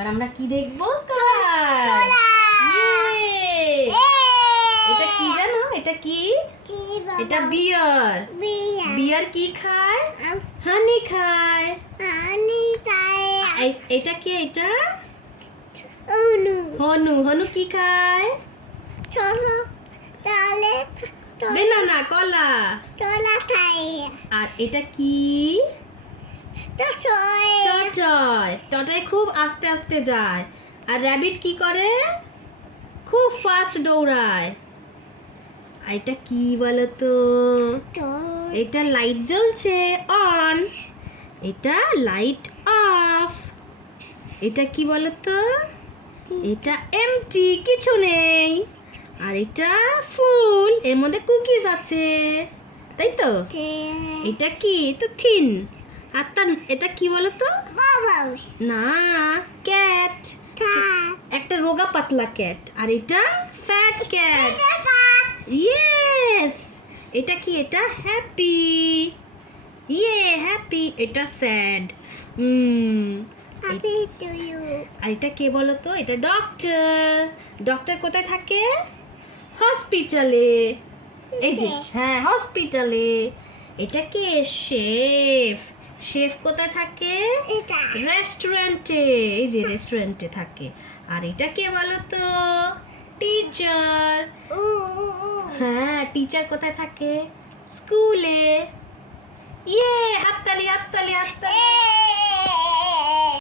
এবার আমরা কি দেখবো? কার। এটা কি জানো? এটা কি? এটা বিয়ার। বিয়ার কি খায়? হানি খায়। এটা কি? এটা হনু। হনু কি খায়? বেনানা, কলা। আর এটা কি? টটয়। টটয় খুব আস্তে আস্তে যায়। আর র‍্যাবিট কি করে? খুব ফাস্ট দৌড়ায়। আর এটা কি বলতো? এটা লাইট জ্বলছে, অন। এটা লাইট অফ। এটা কি বলতো? এটা এমটি, কিছু নেই। আর এটা ফুল, এর মধ্যে কুকিজ আছে, তাই তো? এটা কি? তো থিন। আর এটা কি বলতো? না, ক্যাট। একটা রোগা পাতলা ক্যাট। আর এটা ফ্যাট ক্যাট। ইয়েস। এটা কি? এটা হ্যাপি। হ্যাপি। এটা স্যাড। আর এটা কে বলতো? এটা ডক্টর। ডক্টর কোথায় থাকে? হসপিটালে। এই যে, হ্যাঁ, হসপিটালে। এটা কে? শেফ। শেফ কোথায় থাকে? রেস্টুরেন্টে। এই যে রেস্টুরেন্টে থাকে। আর এটা কে বলতো? টিচার। হ্যাঁ, টিচার কোথায় থাকে? স্কুলে। হাততালি, হাততালি, হাততালি।